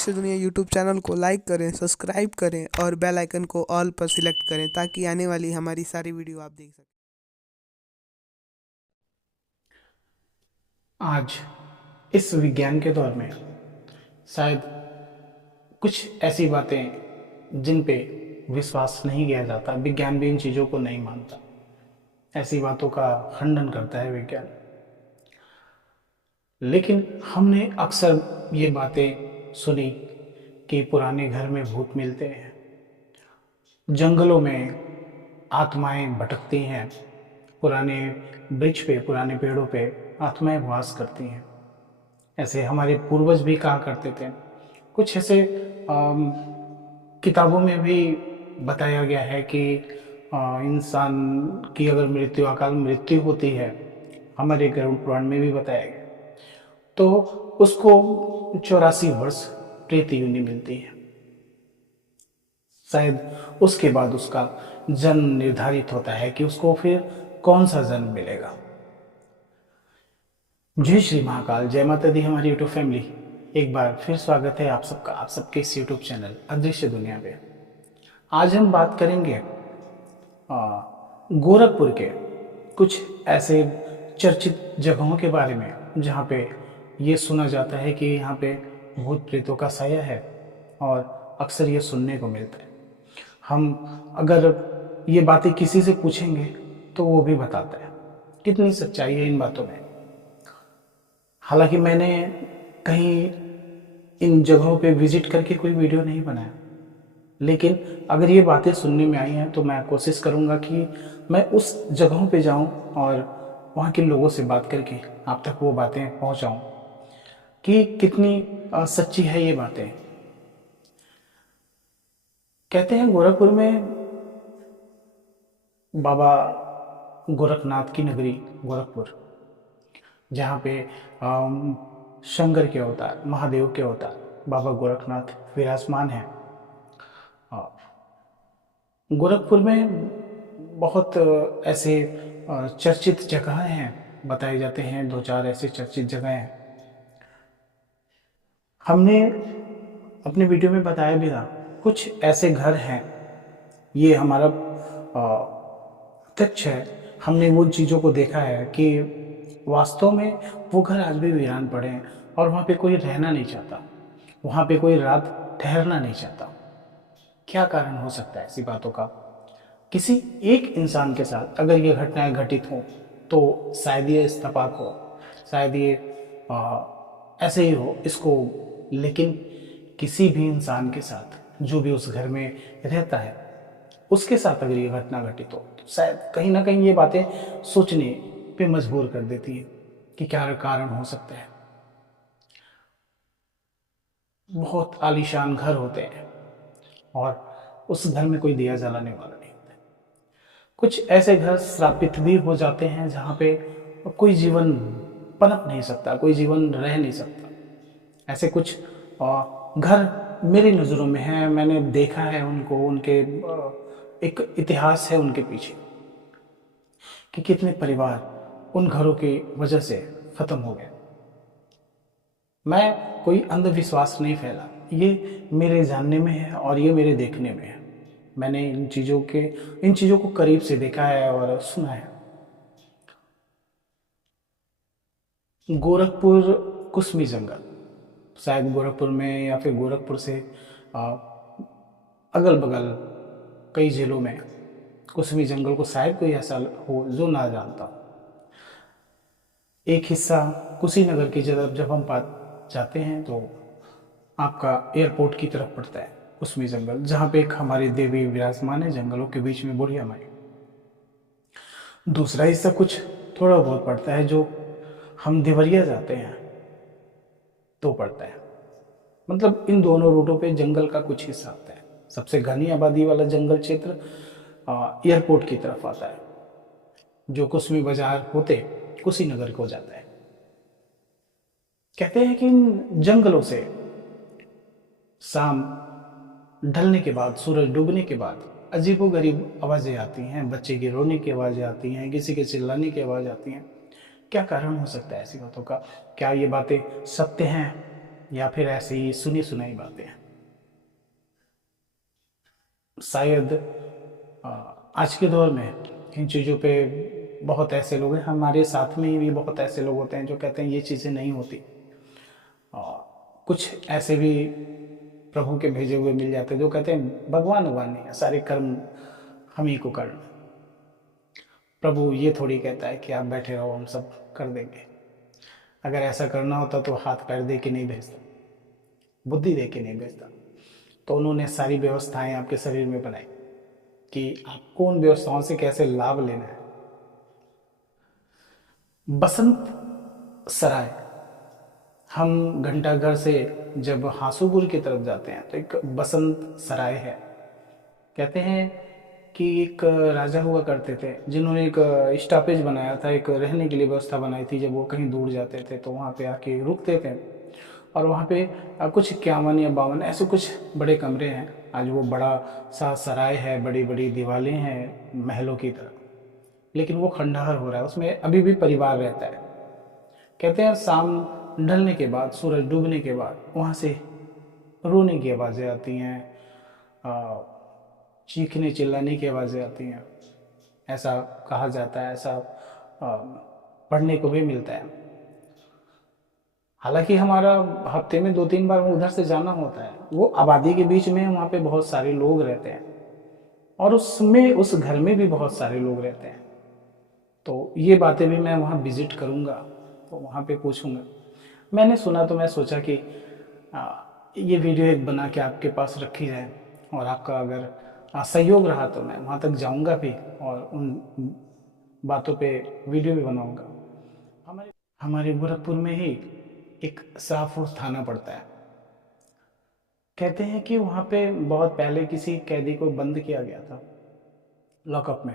अदृश्य दुनिया YouTube channel को लाइक करें, सब्सक्राइब करें और बेल आइकन को ऑल पर सिलेक्ट करें ताकि आने वाली हमारी सारी वीडियो आप देख सकें। आज इस विज्ञान के दौर में शायद कुछ ऐसी बातें जिन पे विश्वास नहीं किया जाता, विज्ञान भी इन चीज़ों को नहीं मानता। ऐसी बातों का खंडन करता है विज्ञान। लेकिन हमने अक्सर ये बातें सुनी कि पुराने घर में भूत मिलते हैं, जंगलों में आत्माएं भटकती हैं, पुराने वृक्ष पे, पुराने पेड़ों पे आत्माएं वास करती हैं। ऐसे हमारे पूर्वज भी कहा करते थे। कुछ ऐसे किताबों में भी बताया गया है कि इंसान की अगर मृत्यु, अकाल मृत्यु होती है, हमारे गरुड़ पुराण में भी बताया गया, तो उसको 84 वर्ष प्रेत योनि मिलती है। शायद उसके बाद उसका जन्म निर्धारित होता है कि उसको फिर कौन सा जन्म मिलेगा। जय श्री महाकाल, जय माता दी हमारी यूट्यूब फैमिली। एक बार फिर स्वागत है आप सबका, आप सबके इस यूट्यूब चैनल अदृश्य दुनिया पे। आज हम बात करेंगे गोरखपुर के कुछ ऐसे चर्चित जगहों के बारे में जहाँ पे ये सुना जाता है कि यहाँ पे भूत प्रेतों का साया है और अक्सर ये सुनने को मिलता है। हम अगर ये बातें किसी से पूछेंगे तो वो भी बताता है कितनी सच्चाई है इन बातों में। हालांकि मैंने कहीं इन जगहों पे विजिट करके कोई वीडियो नहीं बनाया, लेकिन अगर ये बातें सुनने में आई हैं तो मैं कोशिश करूँगा कि मैं उस जगहों पे जाऊँ और वहाँ के लोगों से बात करके आप तक वो बातें पहुँचाऊँ कि कितनी सच्ची है ये बातें। कहते हैं गोरखपुर में बाबा गोरखनाथ की नगरी गोरखपुर, जहाँ पे शंकर के अवतार, महादेव के अवतार बाबा गोरखनाथ विराजमान हैं। गोरखपुर में बहुत ऐसे चर्चित जगह हैं, बताए जाते हैं 2-4 ऐसे चर्चित जगह हैं। हमने अपने वीडियो में बताया भी था, कुछ ऐसे घर हैं, ये हमारा प्रत्यक्ष है। हमने वो चीज़ों को देखा है कि वास्तव में वो घर आज भी वीरान पड़े हैं और वहाँ पे कोई रहना नहीं चाहता, वहाँ पे कोई रात ठहरना नहीं चाहता। क्या कारण हो सकता है ऐसी बातों का? किसी एक इंसान के साथ अगर ये घटनाएं घटित हों तो शायद ये इत्तेफाक हो, शायद ये ऐसे ही हो इसको, लेकिन किसी भी इंसान के साथ जो भी उस घर में रहता है उसके साथ अगर ये घटना घटित हो तो शायद कहीं ना कहीं ये बातें सोचने पे मजबूर कर देती हैं कि क्या कारण हो सकता है। बहुत आलीशान घर होते हैं और उस घर में कोई दिया जलाने वाला नहीं होता है। कुछ ऐसे घर श्रापित भी हो जाते हैं जहाँ पे कोई जीवन पनप नहीं सकता, कोई जीवन रह नहीं सकता। ऐसे कुछ घर मेरी नज़रों में हैं, मैंने देखा है उनको, उनके एक इतिहास है उनके पीछे कि कितने परिवार उन घरों की वजह से ख़त्म हो गए। मैं कोई अंधविश्वास नहीं फैला, ये मेरे जानने में है और ये मेरे देखने में है। मैंने इन चीज़ों को करीब से देखा है और सुना है। गोरखपुर कुसमी जंगल, शायद गोरखपुर में या फिर गोरखपुर से अगल बगल कई जिलों में कुसमी जंगल को शायद कोई ऐसा हो जो ना जानता हो। एक हिस्सा कुशीनगर की तरफ जब हम जाते हैं तो आपका एयरपोर्ट की तरफ पड़ता है कुसमी जंगल, जहाँ पे एक हमारी देवी विराजमान है जंगलों के बीच में, बुढ़िया माई। दूसरा हिस्सा कुछ थोड़ा बहुत पड़ता है जो हम देवरिया जाते हैं तो पड़ता है। मतलब इन दोनों रूटों पे जंगल का कुछ हिस्सा आता है। सबसे घनी आबादी वाला जंगल क्षेत्र एयरपोर्ट की तरफ आता है, जो कुसमी बाजार होते कुशीनगर को जाता है। कहते हैं कि इन जंगलों से शाम ढलने के बाद, सूरज डूबने के बाद अजीबोगरीब आवाज़ें आती हैं, बच्चे के रोने की आवाज़ें आती हैं, किसी के चिल्लाने की आवाज़ आती हैं। क्या कारण हो सकता है ऐसी बातों का? क्या ये बातें सत्य हैं या फिर ऐसी सुनी सुनाई बातें। शायद आज के दौर में इन चीज़ों पे बहुत ऐसे लोग हैं, हमारे साथ में भी बहुत ऐसे लोग होते हैं जो कहते हैं ये चीज़ें नहीं होती। कुछ ऐसे भी प्रभु के भेजे हुए मिल जाते हैं जो कहते हैं भगवान भगवान नहीं है, सारे कर्म हम ही को करना। प्रभु ये थोड़ी कहता है कि आप बैठे रहो हम सब कर देंगे। अगर ऐसा करना होता तो हाथ पैर दे के नहीं भेजता, बुद्धि दे के नहीं भेजता। तो उन्होंने सारी व्यवस्थाएं आपके शरीर में बनाई कि आपको उन व्यवस्थाओं से कैसे लाभ लेना है। बसंत सराय, हम घंटाघर से जब हासूपुर की तरफ जाते हैं तो एक बसंत सराय है। कहते हैं कि एक राजा हुआ करते थे जिन्होंने एक स्टॉपेज बनाया था, एक रहने के लिए व्यवस्था बनाई थी। जब वो कहीं दूर जाते थे तो वहाँ पे आके रुकते थे और वहाँ पे कुछ 51 या 52 ऐसे कुछ बड़े कमरे हैं। आज वो बड़ा सा सराय है, बड़ी बड़ी दीवारें हैं महलों की तरह, लेकिन वो खंडहर हो रहा है, उसमें अभी भी परिवार रहता है। कहते हैं शाम ढलने के बाद, सूरज डूबने के बाद वहाँ से रोने की आवाज़ें आती हैं, चीखने चिल्लाने की आवाज़ें आती हैं, ऐसा कहा जाता है, ऐसा पढ़ने को भी मिलता है। हालांकि हमारा हफ्ते में 2-3 बार उधर से जाना होता है। वो आबादी के बीच में, वहाँ पे बहुत सारे लोग रहते हैं और उसमें उस घर में भी बहुत सारे लोग रहते हैं। तो ये बातें भी मैं वहाँ विजिट करूँगा तो वहाँ पे पूछूँगा। मैंने सुना तो मैं सोचा कि ये वीडियो एक बना के आपके पास रखी जाए और आपका अगर सहयोग रहा तो मैं वहाँ तक जाऊँगा भी और उन बातों पे वीडियो भी बनाऊँगा। हमारे गोरखपुर में ही एक शाहपुर थाना पड़ता है। कहते हैं कि वहाँ पे बहुत पहले किसी कैदी को बंद किया गया था लॉकअप में।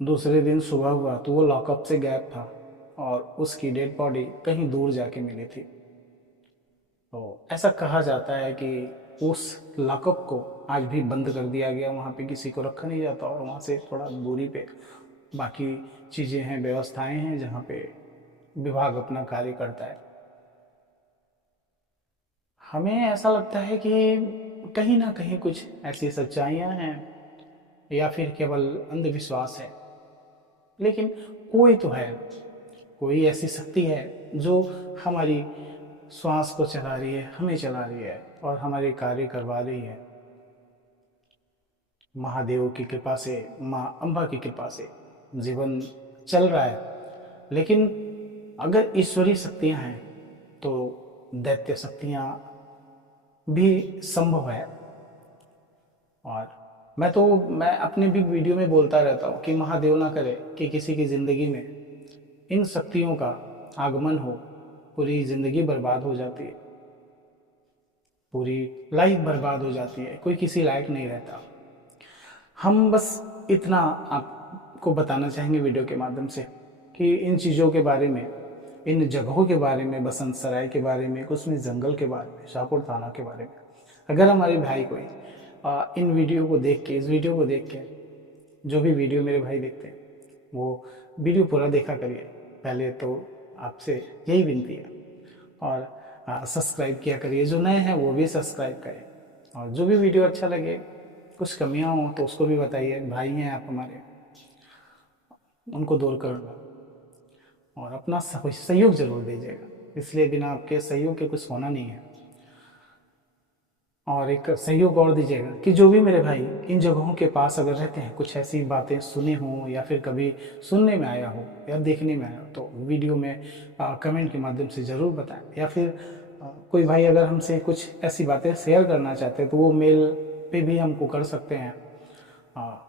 दूसरे दिन सुबह हुआ तो वो लॉकअप से गायब था और उसकी डेड बॉडी कहीं दूर जाके मिली थी। तो ऐसा कहा जाता है कि उस लॉकअप को आज भी बंद कर दिया गया, वहाँ पे किसी को रखा नहीं जाता और वहाँ से थोड़ा दूरी पे बाकी चीज़ें हैं, व्यवस्थाएं हैं जहाँ पे विभाग अपना कार्य करता है। हमें ऐसा लगता है कि कहीं ना कहीं कुछ ऐसी सच्चाइयाँ हैं या फिर केवल अंधविश्वास है, लेकिन कोई तो है, कोई ऐसी शक्ति है जो हमारी श्वास को चला रही है, हमें चला रही है और हमारे कार्य करवा रही है। महादेव की कृपा से, माँ अम्बा की कृपा से जीवन चल रहा है। लेकिन अगर ईश्वरीय शक्तियाँ हैं तो दैत्य शक्तियाँ भी संभव है। और मैं अपने भी वीडियो में बोलता रहता हूँ कि महादेव ना करे कि किसी की ज़िंदगी में इन शक्तियों का आगमन हो, पूरी ज़िंदगी बर्बाद हो जाती है, पूरी लाइफ बर्बाद हो जाती है, कोई किसी लायक नहीं रहता। हम बस इतना आपको बताना चाहेंगे वीडियो के माध्यम से कि इन चीज़ों के बारे में, इन जगहों के बारे में, बसंत सराय के बारे में, कुसमी जंगल के बारे में, शाहपुर थाना के बारे में, अगर हमारे भाई कोई इन वीडियो को देख के, इस वीडियो को देख के, जो भी वीडियो मेरे भाई देखते हैं वो वीडियो पूरा देखा करिए। पहले तो आपसे यही विनती है और सब्सक्राइब किया करिए, जो नए हैं वो भी सब्सक्राइब करें और जो भी वीडियो अच्छा लगे, कुछ कमियां हो तो उसको भी बताइए। भाई हैं आप हमारे, उनको दूर करूँगा और अपना सहयोग जरूर दीजिएगा, इसलिए बिना आपके सहयोग के कुछ होना नहीं है। और एक सहयोग और दीजिएगा कि जो भी मेरे भाई इन जगहों के पास अगर रहते हैं, कुछ ऐसी बातें सुने हों या फिर कभी सुनने में आया हो या देखने में आया हो तो वीडियो में कमेंट के माध्यम से ज़रूर बताएं। या फिर कोई भाई अगर हमसे कुछ ऐसी बातें शेयर करना चाहते हैं तो वो मेल पे भी हमको कर सकते हैं।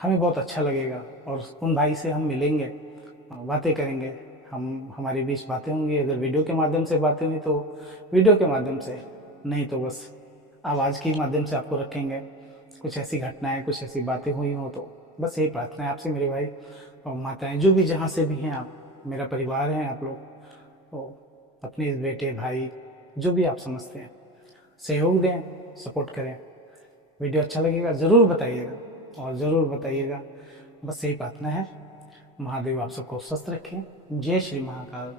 हमें बहुत अच्छा लगेगा और उन भाई से हम मिलेंगे, बातें करेंगे, हमारे बीच बातें होंगी। अगर वीडियो के माध्यम से बातें हुई तो वीडियो के माध्यम से, नहीं तो बस आवाज़ के माध्यम से आपको रखेंगे। कुछ ऐसी घटनाएं, कुछ ऐसी बातें हुई हो तो बस यही प्रार्थना है आपसे मेरे भाई और माताएं, जो भी जहाँ से भी हैं आप, मेरा परिवार हैं आप लोग, तो अपने इस बेटे भाई जो भी आप समझते हैं सहयोग दें, सपोर्ट करें। वीडियो अच्छा लगेगा ज़रूर बताइएगा और ज़रूर बताइएगा, बस यही प्रार्थना है। महादेव आप सबको स्वस्थ रखें। जय श्री महाकाल।